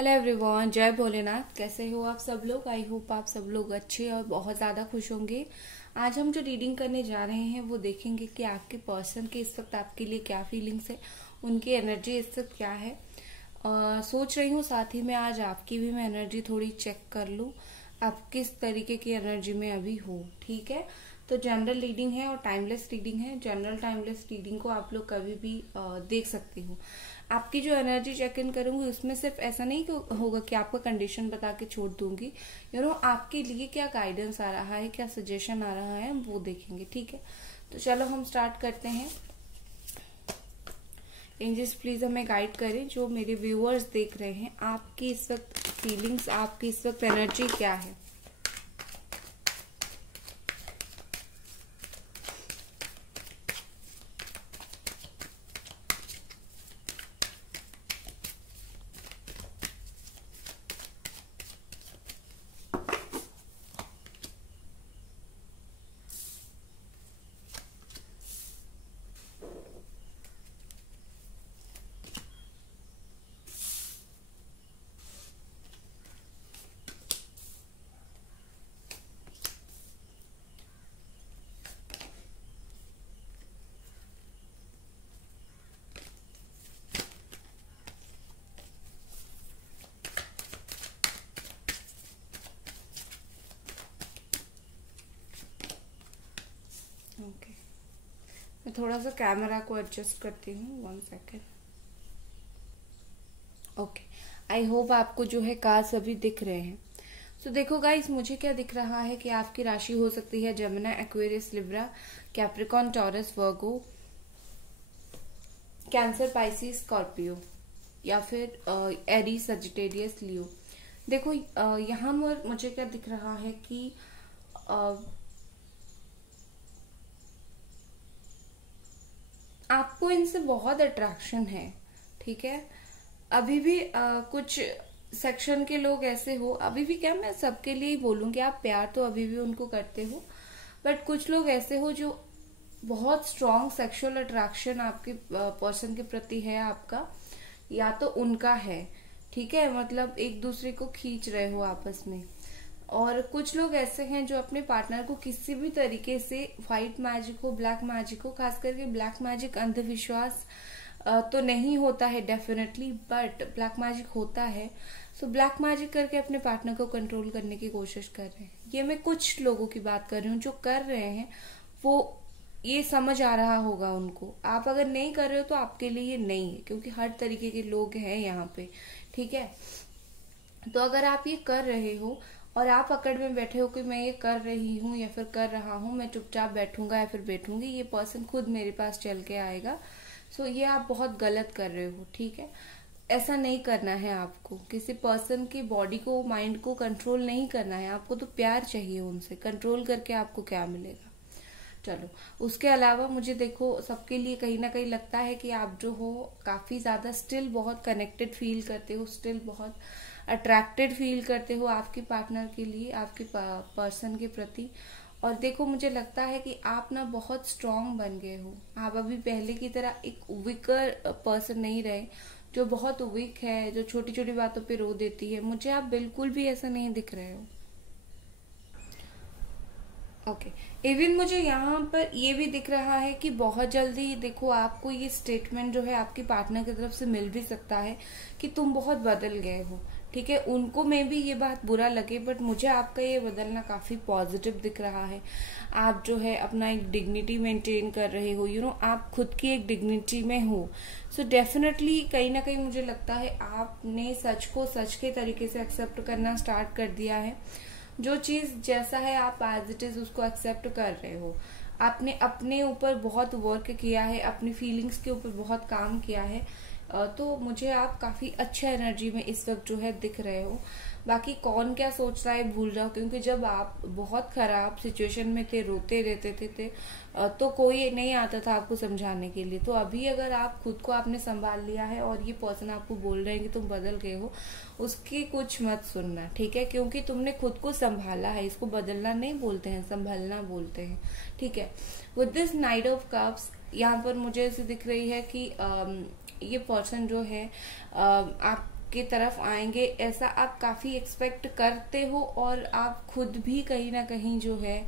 Hello everyone, जय भोलेनाथ। कैसे हो आप सब लोग? आई होप आप सब लोग अच्छे और बहुत ज़्यादा खुश होंगे। आज हम जो रीडिंग करने जा रहे हैं वो देखेंगे कि आपके पर्सन के इस वक्त आपके लिए क्या फीलिंग्स है, उनकी एनर्जी इस वक्त क्या है। सोच रही हूँ साथ ही में आज आपकी भी मैं एनर्जी थोड़ी चेक कर लूँ, आप किस तरीके की एनर्जी में अभी हो। ठीक है, तो जनरल रीडिंग है और टाइमलेस रीडिंग है। जनरल टाइमलेस रीडिंग को आप लोग कभी भी देख सकते हो। आपकी जो एनर्जी चेक इन करूंगी उसमें सिर्फ ऐसा नहीं कि होगा कि आपका कंडीशन बता के छोड़ दूंगी। आपके लिए क्या गाइडेंस आ रहा है, क्या सजेशन आ रहा है, वो देखेंगे। ठीक है, तो चलो हम स्टार्ट करते हैं। एंजल्स प्लीज हमें गाइड करें। जो मेरे व्यूअर्स देख रहे हैं, आपकी इस वक्त फीलिंग्स, आपकी इस वक्त एनर्जी क्या है। ओके, मैं थोड़ा सा कैमरा को एडजस्ट करती हूँ, 1 सेकेंड। ओके, आई होप आपको जो है कार्ड्स अभी दिख रहे हैं। तो देखो गाइस, मुझे क्या दिख रहा है कि आपकी राशि हो सकती है Gemini, Aquarius, Libra, Capricorn, Taurus, Virgo, Cancer, Pisces, Scorpio या फिर एरीज, सजिटेरियस, लियो। देखो यहाँ मुझे क्या दिख रहा है कि आपको इनसे बहुत अट्रैक्शन है। ठीक है, अभी भी कुछ सेक्शन के लोग ऐसे हो, अभी भी क्या मैं सबके लिए ही बोलूंगी, आप प्यार तो अभी भी उनको करते हो, बट कुछ लोग ऐसे हो जो बहुत स्ट्रॉन्ग सेक्सुअल अट्रैक्शन आपके पर्सन के प्रति है आपका, या तो उनका है। ठीक है, मतलब एक दूसरे को खींच रहे हो आपस में। और कुछ लोग ऐसे हैं जो अपने पार्टनर को किसी भी तरीके से व्हाइट मैजिक हो, ब्लैक मैजिक हो, खास करके ब्लैक मैजिक अंधविश्वास तो नहीं होता है डेफिनेटली, बट ब्लैक मैजिक होता है। सो ब्लैक मैजिक करके अपने पार्टनर को कंट्रोल करने की कोशिश कर रहे हैं। ये मैं कुछ लोगों की बात कर रही हूँ जो कर रहे हैं, वो ये समझ आ रहा होगा उनको। आप अगर नहीं कर रहे हो तो आपके लिए ये नहीं है, क्योंकि हर तरीके के लोग हैं यहाँ पे। ठीक है, तो अगर आप ये कर रहे हो और आप अकड़ में बैठे हो कि मैं ये कर रही हूँ या फिर कर रहा हूँ, मैं चुपचाप बैठूंगा या फिर बैठूंगी, ये पर्सन खुद मेरे पास चल के आएगा, सो ये आप बहुत गलत कर रहे हो। ठीक है, ऐसा नहीं करना है आपको। किसी पर्सन की बॉडी को, माइंड को कंट्रोल नहीं करना है आपको। तो प्यार चाहिए उनसे, कंट्रोल करके आपको क्या मिलेगा। चलो, उसके अलावा मुझे देखो सबके लिए कहीं ना कहीं लगता है कि आप जो हो काफी ज्यादा स्टिल बहुत कनेक्टेड फील करते हो, स्टिल बहुत अट्रैक्टेड फील करते हो आपके पार्टनर के लिए, आपके पर्सन के प्रति। और देखो मुझे लगता है कि आप ना बहुत स्ट्रांग बन गए हो। आप अभी पहले की तरह एक वीकर पर्सन नहीं रहे जो बहुत वीक है, जो छोटी छोटी बातों पे रो देती है। मुझे आप बिल्कुल भी ऐसा नहीं दिख रहे हो। ओके, इवन मुझे यहाँ पर ये भी दिख रहा है कि बहुत जल्दी देखो आपको ये स्टेटमेंट जो है आपकी पार्टनर की तरफ से मिल भी सकता है कि तुम बहुत बदल गए हो। ठीक है, उनको में भी ये बात बुरा लगे, बट मुझे आपका ये बदलना काफी पॉजिटिव दिख रहा है। आप जो है अपना एक डिग्निटी मेंटेन कर रहे हो, आप खुद की एक डिग्निटी में हो। सो डेफिनेटली कहीं ना कहीं मुझे लगता है आपने सच को सच के तरीके से एक्सेप्ट करना स्टार्ट कर दिया है। जो चीज जैसा है आप एज इट इज उसको एक्सेप्ट कर रहे हो। आपने अपने ऊपर बहुत वर्क किया है, अपनी फीलिंग्स के ऊपर बहुत काम किया है। तो मुझे आप काफी अच्छे एनर्जी में इस वक्त जो है दिख रहे हो। बाकी कौन क्या सोच रहा है भूल जाओ, क्योंकि जब आप बहुत खराब सिचुएशन में थे, रोते रहते थे, तो कोई नहीं आता था आपको समझाने के लिए। तो अभी अगर आप खुद को आपने संभाल लिया है और ये पर्सन आपको बोल रहे हैं कि तुम बदल गए हो, उसकी कुछ मत सुनना। ठीक है, क्योंकि तुमने खुद को संभाला है। इसको बदलना नहीं बोलते हैं, संभालना बोलते हैं। ठीक है, with this night of cups यहाँ पर मुझे ऐसे दिख रही है कि ये पर्सन जो है आप की तरफ आएंगे, ऐसा आप काफी एक्सपेक्ट करते हो, और आप खुद भी कहीं ना कहीं जो है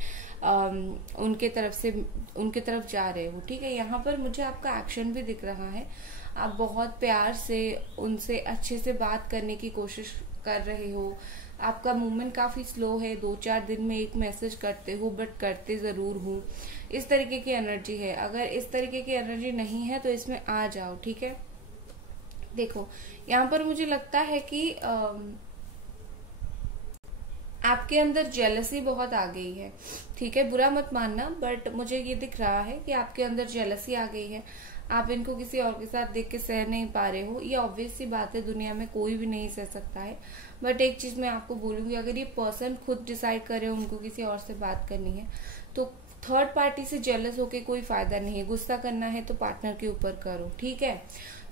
उनके तरफ जा रहे हो। ठीक है, यहाँ पर मुझे आपका एक्शन भी दिख रहा है। आप बहुत प्यार से उनसे अच्छे से बात करने की कोशिश कर रहे हो। आपका मूवमेंट काफी स्लो है, 2-4 दिन में एक मैसेज करते हो, बट करते जरूर हो। इस तरीके की एनर्जी है। अगर इस तरीके की एनर्जी नहीं है तो इसमें आ जाओ। ठीक है, देखो यहाँ पर मुझे लगता है कि आपके अंदर जेलसी बहुत आ गई है। ठीक है, बुरा मत मानना, बट मुझे ये दिख रहा है कि आपके अंदर जेलसी आ गई है। आप इनको किसी और के साथ देख के सह नहीं पा रहे हो। ये ऑब्वियस सी बात है, दुनिया में कोई भी नहीं सह सकता है। बट एक चीज मैं आपको बोलूंगी, अगर ये पर्सन खुद डिसाइड करे उनको किसी और से बात करनी है, तो थर्ड पार्टी से जेलस होके कोई फायदा नहीं है। गुस्सा करना है तो पार्टनर के ऊपर करो। ठीक है,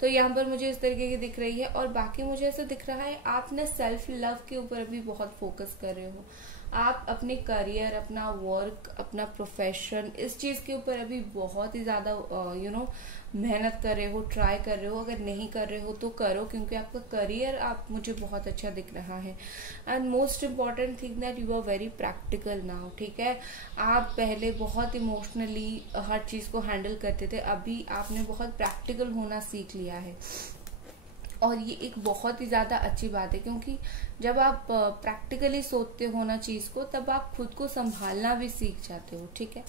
तो यहाँ पर मुझे इस तरीके की दिख रही है। और बाकी मुझे ऐसा दिख रहा है आप ना सेल्फ लव के ऊपर भी बहुत फोकस कर रहे हो। आप अपने करियर, अपना वर्क, अपना प्रोफेशन, इस चीज के ऊपर अभी बहुत ही ज्यादा मेहनत कर रहे हो, ट्राई कर रहे हो। अगर नहीं कर रहे हो तो करो, क्योंकि आपका करियर मुझे बहुत अच्छा दिख रहा है। And most important thing that you are very practical now. ठीक है, आप पहले बहुत इमोशनली हर चीज को हैंडल करते थे, अभी आपने बहुत प्रैक्टिकल होना सीख लिया है। और ये एक बहुत ही ज्यादा अच्छी बात है, क्योंकि जब आप प्रैक्टिकली सोचते हो ना चीज को, तब आप खुद को संभालना भी सीख जाते हो। ठीक है,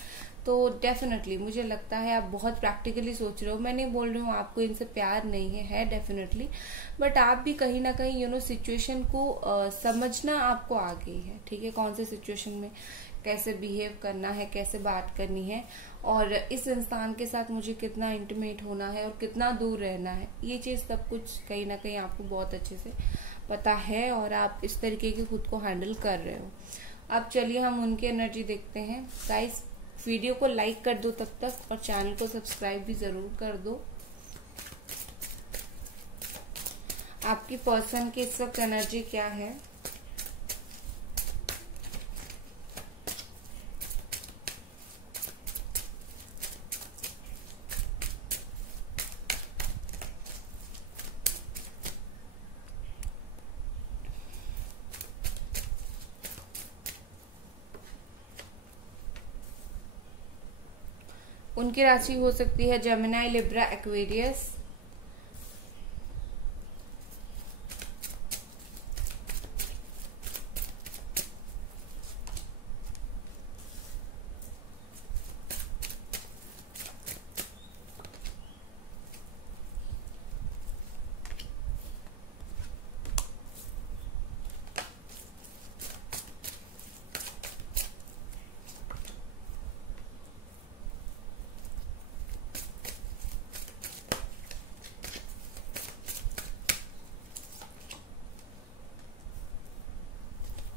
तो डेफिनेटली मुझे लगता है आप बहुत प्रैक्टिकली सोच रहे हो। मैं नहीं बोल रही हूँ आपको इनसे प्यार नहीं है डेफिनेटली, बट आप भी कहीं ना कहीं सिचुएशन को समझना आपको आ गई है। ठीक है, कौन से सिचुएशन में कैसे बिहेव करना है, कैसे बात करनी है, और इस इंसान के साथ मुझे कितना इंटीमेट होना है और कितना दूर रहना है, ये चीज सब कुछ कहीं ना कहीं आपको बहुत अच्छे से पता है, और आप इस तरीके की खुद को हैंडल कर रहे हो। अब चलिए हम उनकी एनर्जी देखते हैं। गाइस, वीडियो को लाइक कर दो तब तक, और चैनल को सब्सक्राइब भी जरूर कर दो। आपकी पर्सन की इस वक्त एनर्जी क्या है? उनकी राशि हो सकती है जेमिनी, लिब्रा, एक्वेरियस।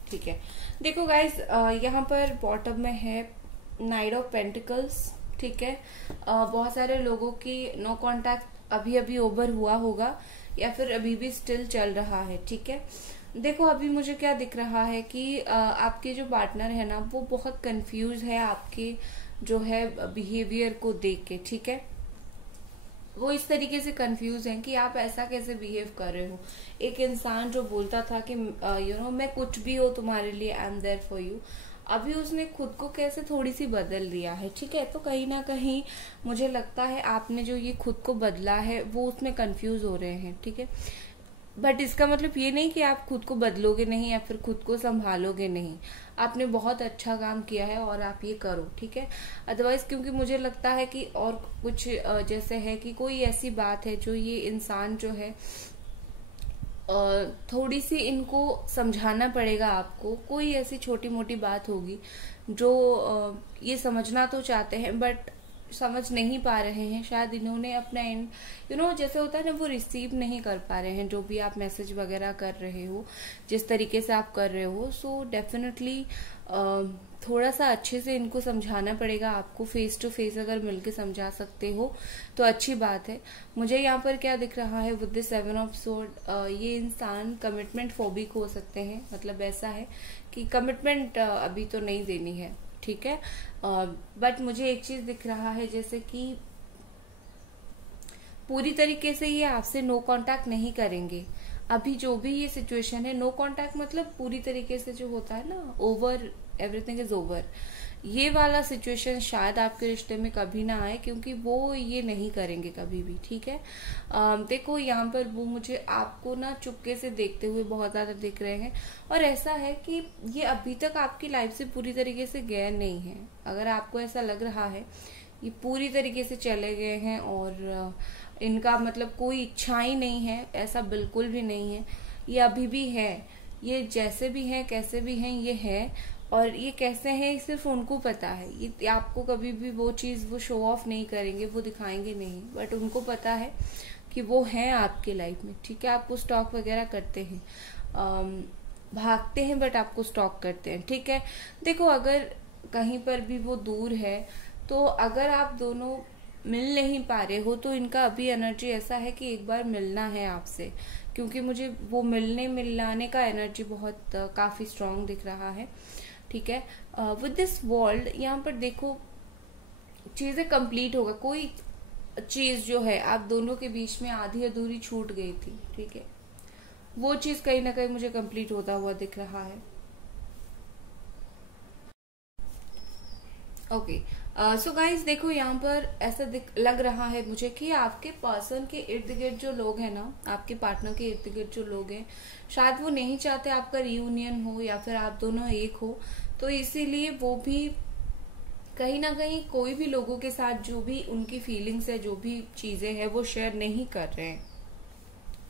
ठीक है, देखो गाइज, यहाँ पर बॉटम में है नाइट ऑफ पेंटिकल्स। ठीक है, बहुत सारे लोगों की नो कांटेक्ट अभी अभी ओवर हुआ होगा, या फिर अभी भी स्टिल चल रहा है। ठीक है, देखो अभी मुझे क्या दिख रहा है कि आपके जो पार्टनर है ना, वो बहुत कंफ्यूज है आपके जो है बिहेवियर को देख के। ठीक है, वो इस तरीके से कंफ्यूज हैं कि आप ऐसा कैसे बिहेव कर रहे हो। एक इंसान जो बोलता था कि मैं कुछ भी हो तुम्हारे लिए, I am there for you, अभी उसने खुद को कैसे थोड़ी सी बदल लिया है। ठीक है, तो कहीं ना कहीं मुझे लगता है आपने जो ये खुद को बदला है वो उसमें कंफ्यूज हो रहे हैं। ठीक है, बट इसका मतलब ये नहीं कि आप खुद को बदलोगे नहीं या फिर खुद को संभालोगे नहीं। आपने बहुत अच्छा काम किया है और आप ये करो। ठीक है, अदरवाइज क्योंकि मुझे लगता है कि और कुछ जैसे है कि कोई ऐसी बात है जो ये इंसान जो है थोड़ी सी इनको समझाना पड़ेगा आपको। कोई ऐसी छोटी मोटी बात होगी जो ये समझना तो चाहते हैं बट समझ नहीं पा रहे हैं। शायद इन्होंने अपना एंड जैसे होता है ना, वो रिसीव नहीं कर पा रहे हैं जो भी आप मैसेज वगैरह कर रहे हो, जिस तरीके से आप कर रहे हो। सो डेफिनेटली थोड़ा सा अच्छे से इनको समझाना पड़ेगा आपको। फेस टू फेस अगर मिलके समझा सकते हो तो अच्छी बात है। मुझे यहाँ पर क्या दिख रहा है विद द 7 ऑफ स्वॉर्ड, ये इंसान कमिटमेंट फोबिक हो सकते हैं। मतलब ऐसा है कि कमिटमेंट अभी तो नहीं देनी है। ठीक है, बट मुझे एक चीज दिख रहा है जैसे कि पूरी तरीके से ये आपसे नो कांटेक्ट नहीं करेंगे। अभी जो भी ये सिचुएशन है, नो कांटेक्ट मतलब पूरी तरीके से जो होता है ना, ओवर, एवरीथिंग इज ओवर, ये वाला सिचुएशन शायद आपके रिश्ते में कभी ना आए, क्योंकि वो ये नहीं करेंगे कभी भी, ठीक है। देखो यहाँ पर वो मुझे आपको ना चुपके से देखते हुए बहुत ज्यादा दिख रहे हैं, और ऐसा है कि ये अभी तक आपकी लाइफ से पूरी तरीके से गए नहीं है। अगर आपको ऐसा लग रहा है ये पूरी तरीके से चले गए हैं और इनका मतलब कोई इच्छा ही नहीं है, ऐसा बिल्कुल भी नहीं है। ये अभी भी है, ये जैसे भी हैं कैसे भी हैं ये है, और ये कैसे हैं सिर्फ उनको पता है। ये आपको कभी भी वो चीज वो शो ऑफ नहीं करेंगे, वो दिखाएंगे नहीं, बट उनको पता है कि वो हैं आपके लाइफ में, ठीक है। आपको स्टॉक वगैरह करते हैं, भागते हैं बट आपको स्टॉक करते हैं, ठीक है। देखो अगर कहीं पर भी वो दूर है, तो अगर आप दोनों मिल नहीं पा रहे हो तो इनका अभी एनर्जी ऐसा है कि एक बार मिलना है आपसे, क्योंकि मुझे वो मिलाने का एनर्जी बहुत काफी स्ट्रांग दिख रहा है, ठीक है। विद दिस वर्ल्ड यहाँ पर देखो चीजें कंप्लीट होगा। कोई चीज जो है आप दोनों के बीच में आधी अधूरी छूट गई थी, ठीक है, वो चीज कहीं ना कहीं मुझे कंप्लीट होता हुआ दिख रहा है। ओके, सो गाइज देखो यहाँ पर ऐसा लग रहा है मुझे कि आपके पर्सन के इर्द गिर्द जो लोग हैं ना, आपके पार्टनर के इर्द गिर्द जो लोग हैं, शायद वो नहीं चाहते आपका रियूनियन हो या फिर आप दोनों एक हो, तो इसीलिए वो भी कहीं ना कहीं कोई भी लोगों के साथ जो भी उनकी फीलिंग्स है, जो भी चीजें हैं, वो शेयर नहीं कर रहे हैं,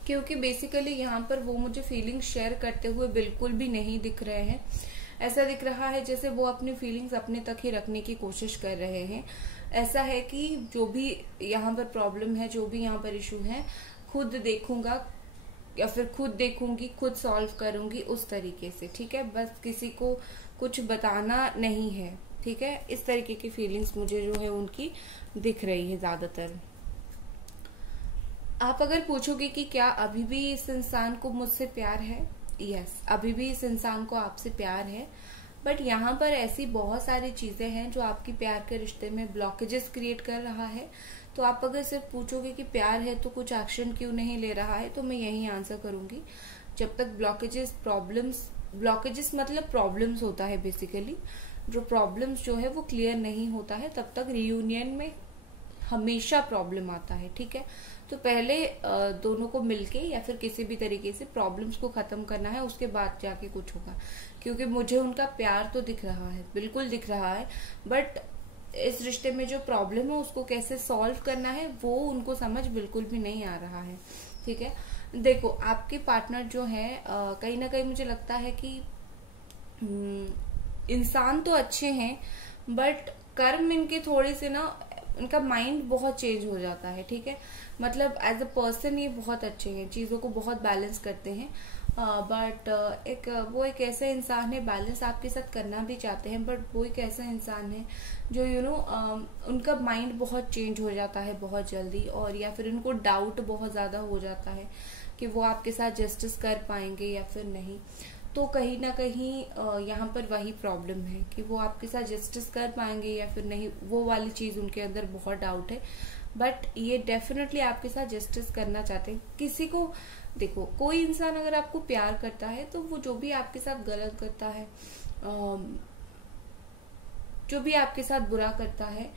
क्योंकि बेसिकली यहाँ पर वो मुझे फीलिंग्स शेयर करते हुए बिल्कुल भी नहीं दिख रहे हैं। ऐसा दिख रहा है जैसे वो अपनी फीलिंग्स अपने तक ही रखने की कोशिश कर रहे हैं। ऐसा है कि जो भी यहाँ पर प्रॉब्लम है, जो भी यहाँ पर इशू है, खुद देखूंगा या फिर खुद देखूंगी, खुद सॉल्व करूंगी, उस तरीके से, ठीक है। बस किसी को कुछ बताना नहीं है, ठीक है। इस तरीके की फीलिंग्स मुझे जो है उनकी दिख रही है ज्यादातर। आप अगर पूछोगे कि क्या अभी भी इस इंसान को मुझसे प्यार है, यस, अभी भी इस इंसान को आपसे प्यार है, बट यहाँ पर ऐसी बहुत सारी चीजें हैं जो आपकी प्यार के रिश्ते में ब्लॉकेजेस क्रिएट कर रहा है। तो आप अगर सिर्फ पूछोगे कि प्यार है तो कुछ एक्शन क्यों नहीं ले रहा है, तो मैं यही आंसर करूंगी, जब तक ब्लॉकेजेस मतलब प्रॉब्लम्स होता है बेसिकली, जो प्रॉब्लम्स जो है वो क्लियर नहीं होता है, तब तक रियूनियन में हमेशा प्रॉब्लम आता है, ठीक है। तो पहले दोनों को मिलके या फिर किसी भी तरीके से प्रॉब्लम्स को खत्म करना है, उसके बाद जाके कुछ होगा, क्योंकि मुझे उनका प्यार तो दिख रहा है, बिल्कुल दिख रहा है, बट इस रिश्ते में जो प्रॉब्लम है उसको कैसे सॉल्व करना है वो उनको समझ बिल्कुल भी नहीं आ रहा है, ठीक है। देखो आपके पार्टनर जो है कहीं ना कहीं मुझे लगता है कि इंसान तो अच्छे हैं, बट कर्म इनके थोड़े से ना, इनका माइंड बहुत चेंज हो जाता है, ठीक है। मतलब एज अ पर्सन ये बहुत अच्छे हैं, चीजों को बहुत बैलेंस करते हैं, बट वो एक ऐसा इंसान है, बैलेंस आपके साथ करना भी चाहते हैं, बट वो एक ऐसा इंसान है जो उनका माइंड बहुत चेंज हो जाता है बहुत जल्दी, और या फिर उनको डाउट बहुत ज्यादा हो जाता है कि वो आपके साथ जस्टिस कर पाएंगे या फिर नहीं। तो कहीं ना कहीं यहाँ पर वही प्रॉब्लम है कि वो आपके साथ जस्टिस कर पाएंगे या फिर नहीं, वो वाली चीज उनके अंदर बहुत डाउट है, बट ये डेफिनेटली आपके साथ जस्टिस करना चाहते हैं। किसी को देखो, कोई इंसान अगर आपको प्यार करता है तो वो जो भी आपके साथ गलत करता है, जो भी आपके साथ बुरा करता है,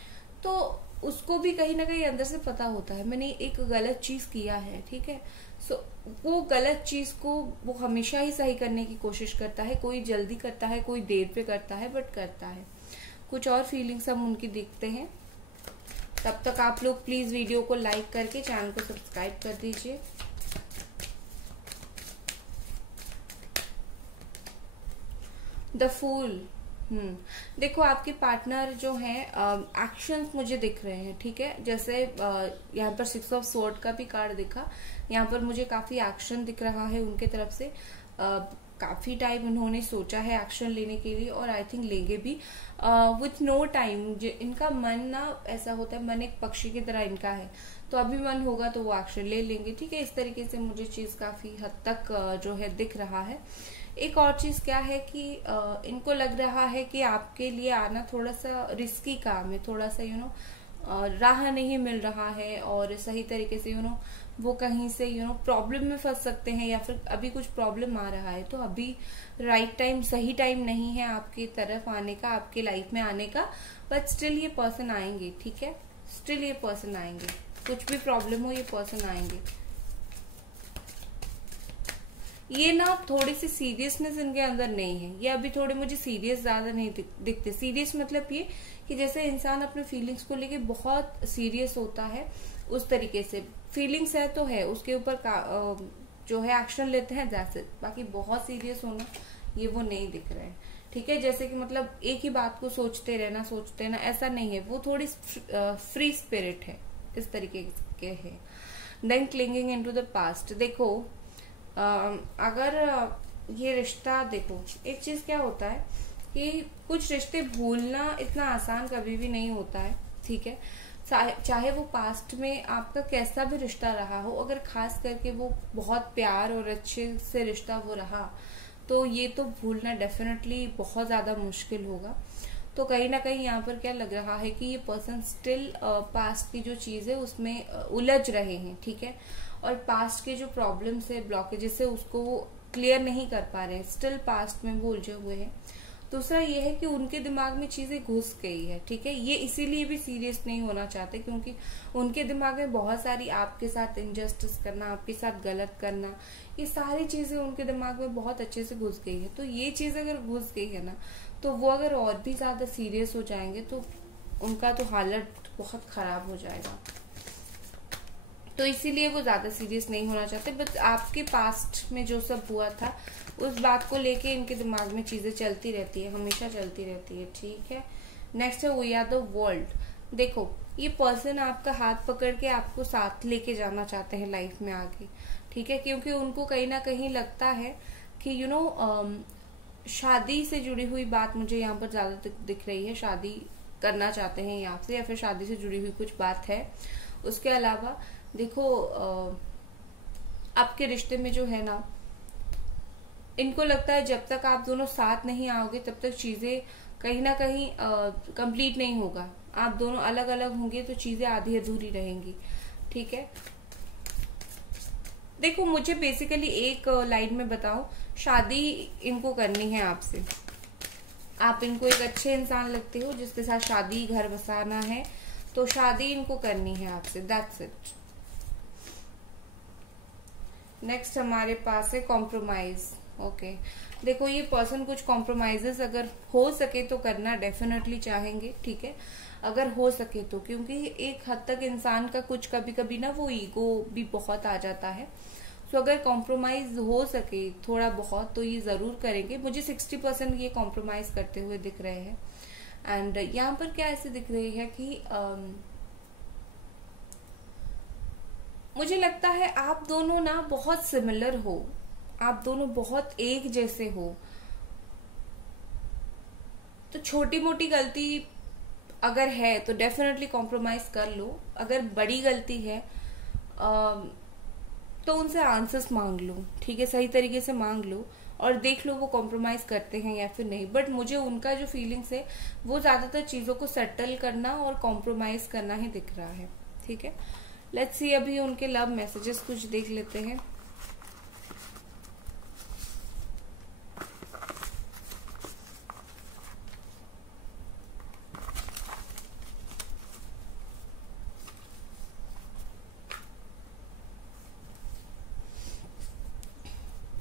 तो उसको भी कहीं ना कहीं अंदर से पता होता है मैंने एक गलत चीज किया है, ठीक है। सो वो गलत चीज को वो हमेशा ही सही करने की कोशिश करता है, कोई जल्दी करता है, कोई देर पे करता है, बट करता है। कुछ और फीलिंग्स हम उनकी देखते हैं। तब तक आप लोग प्लीज वीडियो को लाइक करके चैनल को सब्सक्राइब कर दीजिए। द फूल, देखो आपके पार्टनर जो है एक्शंस मुझे दिख रहे हैं, ठीक है। जैसे यहाँ पर 6 ऑफ स्वॉर्ड का भी कार्ड दिखा, यहाँ पर मुझे काफी एक्शन दिख रहा है उनके तरफ से। काफी टाइम उन्होंने सोचा है एक्शन लेने के लिए, और आई थिंक लेंगे भी विथ नो टाइम। इनका मन ना ऐसा होता है, मन एक पक्षी की तरह इनका है, तो अभी मन होगा तो वो एक्शन ले लेंगे, ठीक है। इस तरीके से मुझे चीज काफी हद तक जो है दिख रहा है। एक और चीज क्या है कि इनको लग रहा है कि आपके लिए आना थोड़ा सा रिस्की काम है, थोड़ा सा राह नहीं मिल रहा है और सही तरीके से वो कहीं से प्रॉब्लम में फंस सकते हैं, या फिर अभी कुछ प्रॉब्लम आ रहा है, तो अभी राइट टाइम, सही टाइम नहीं है आपकी तरफ आने का, आपके लाइफ में आने का। बट स्टिल ये पर्सन आएंगे, ठीक है, स्टिल ये पर्सन आएंगे, कुछ भी प्रॉब्लम हो ये पर्सन आएंगे। ये ना थोड़ी सी सीरियसनेस इनके अंदर नहीं है, ये अभी थोड़े मुझे सीरियस ज्यादा नहीं दिखते। सीरियस मतलब ये कि जैसे इंसान अपने फीलिंग्स को लेके बहुत सीरियस होता है, उस तरीके से फीलिंग्स है तो है, उसके ऊपर जो है एक्शन लेते हैं, दैट्स इट। बाकी बहुत सीरियस होना ये वो नहीं दिख रहे हैं, ठीक है। जैसे कि मतलब एक ही बात को सोचते रहना ऐसा नहीं है, वो थोड़ी फ्री स्पिरिट है, इस तरीके के है। Then clinging into the past, देखो अगर ये रिश्ता, देखो एक चीज क्या होता है कि कुछ रिश्ते भूलना इतना आसान कभी भी नहीं होता है, ठीक है। चाहे वो पास्ट में आपका कैसा भी रिश्ता रहा हो, अगर खास करके वो बहुत प्यार और अच्छे से रिश्ता वो रहा, तो ये तो भूलना डेफिनेटली बहुत ज्यादा मुश्किल होगा। तो कहीं ना कहीं यहाँ पर क्या लग रहा है कि ये पर्सन स्टिल पास्ट की जो चीज है उसमें उलझ रहे हैं, ठीक है। और पास्ट के जो प्रॉब्लम्स है, ब्लॉकेजेस है, उसको वो क्लियर नहीं कर पा रहे हैं, स्टिल पास्ट में वो उलझे हुए हैं। दूसरा ये है कि उनके दिमाग में चीजें घुस गई है, ठीक है। ये इसीलिए भी सीरियस नहीं होना चाहते क्योंकि उनके दिमाग में बहुत सारी आपके साथ इनजस्टिस करना, आपके साथ गलत करना, ये सारी चीजें उनके दिमाग में बहुत अच्छे से घुस गई है। तो ये चीज अगर घुस गई है ना, तो वो अगर और भी ज्यादा सीरियस हो जाएंगे तो उनका तो हालत बहुत खराब हो जाएगा। तो इसीलिए वो ज्यादा सीरियस नहीं होना चाहते। बट आपके पास्ट में जो सब हुआ था उस बात को लेके इनके दिमाग में चीजें चलती रहती है, हमेशा चलती रहती है, ठीक है। नेक्स्ट है वी आर द वर्ल्ड। देखो ये पर्सन आपका हाथ पकड़ के आपको साथ लेके जाना चाहते हैं लाइफ में आगे, ठीक है, क्योंकि उनको कहीं ना कहीं लगता है कि शादी से जुड़ी हुई बात मुझे यहाँ पर ज्यादा दिख रही है, शादी करना चाहते हैं यहाँ से, या फिर शादी से जुड़ी हुई कुछ बात है। उसके अलावा देखो आपके रिश्ते में जो है ना, इनको लगता है जब तक आप दोनों साथ नहीं आओगे तब तक चीजें कहीं ना कहीं कंप्लीट नहीं होगा। आप दोनों अलग अलग होंगे तो चीजें आधी अधूरी रहेंगी, ठीक है। देखो मुझे बेसिकली एक लाइन में बताओ, शादी इनको करनी है आपसे, आप इनको एक अच्छे इंसान लगते हो जिसके साथ शादी, घर बसाना है, तो शादी इनको करनी है आपसे, दैट्स इट। नेक्स्ट हमारे पास है कॉम्प्रोमाइज। ओके देखो ये पर्सन कुछ कॉम्प्रोमाइजेस अगर हो सके तो करना डेफिनेटली चाहेंगे, ठीक है, अगर हो सके तो, क्योंकि एक हद तक इंसान का कुछ कभी कभी ना वो ईगो भी बहुत आ जाता है। तो अगर कॉम्प्रोमाइज हो सके थोड़ा बहुत तो ये जरूर करेंगे। मुझे 60% ये कॉम्प्रोमाइज करते हुए दिख रहे हैं। एंड यहाँ पर क्या ऐसे दिख रही है कि मुझे लगता है आप दोनों ना बहुत सिमिलर हो, आप दोनों बहुत एक जैसे हो, तो छोटी मोटी गलती अगर है तो डेफिनेटली कॉम्प्रोमाइज कर लो। अगर बड़ी गलती है तो उनसे आंसर्स मांग लो, ठीक है, सही तरीके से मांग लो और देख लो वो कॉम्प्रोमाइज करते हैं या फिर नहीं। बट मुझे उनका जो फीलिंग्स है वो ज्यादातर चीजों को सेटल करना और कॉम्प्रोमाइज करना ही दिख रहा है, ठीक है। लेट्स सी अभी उनके लव मैसेजेस कुछ देख लेते हैं।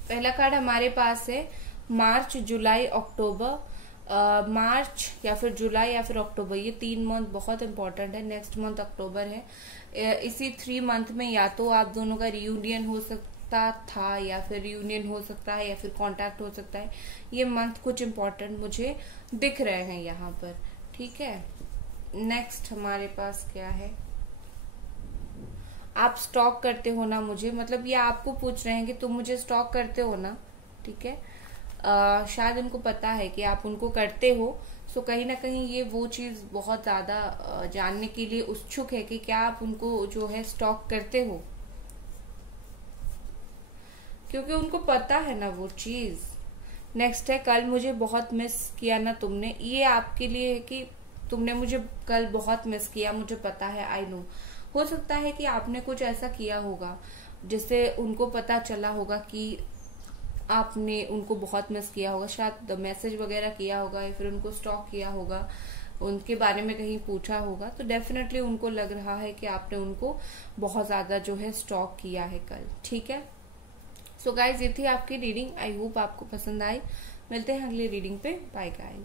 पहला कार्ड हमारे पास है मार्च, जुलाई, अक्टूबर। मार्च या फिर जुलाई या फिर अक्टूबर, ये 3 मंथ बहुत इंपॉर्टेंट है। नेक्स्ट मंथ अक्टूबर है। इसी 3 मंथ में या तो आप दोनों का रियूनियन हो सकता था या फिर रियूनियन हो सकता है या फिर कांटेक्ट हो सकता है। ये मंथ कुछ इंपॉर्टेंट मुझे दिख रहे हैं यहाँ पर, ठीक है। नेक्स्ट हमारे पास क्या है, आप स्टॉक करते हो ना मुझे, मतलब ये आपको पूछ रहे हैं कि तुम मुझे स्टॉक करते हो ना, ठीक है। शायद उनको पता है कि आप उनको करते हो, सो कहीं ना कहीं ये वो चीज बहुत ज्यादा जानने के लिए उत्सुक है कि क्या आप उनको जो है स्टॉक करते हो, क्योंकि उनको पता है ना वो चीज। नेक्स्ट है कल मुझे बहुत मिस किया ना तुमने, ये आपके लिए है कि तुमने मुझे कल बहुत मिस किया, मुझे पता है, आई नो। हो सकता है कि आपने कुछ ऐसा किया होगा जिससे उनको पता चला होगा कि आपने उनको बहुत मिस किया होगा, शायद मैसेज वगैरह किया होगा या फिर उनको स्टॉक किया होगा, उनके बारे में कहीं पूछा होगा, तो डेफिनेटली उनको लग रहा है कि आपने उनको बहुत ज्यादा जो है स्टॉक किया है कल। ठीक है, सो गाइज ये थी आपकी रीडिंग। आई होप आपको पसंद आई। मिलते हैं अगली रीडिंग पे। Bye guys.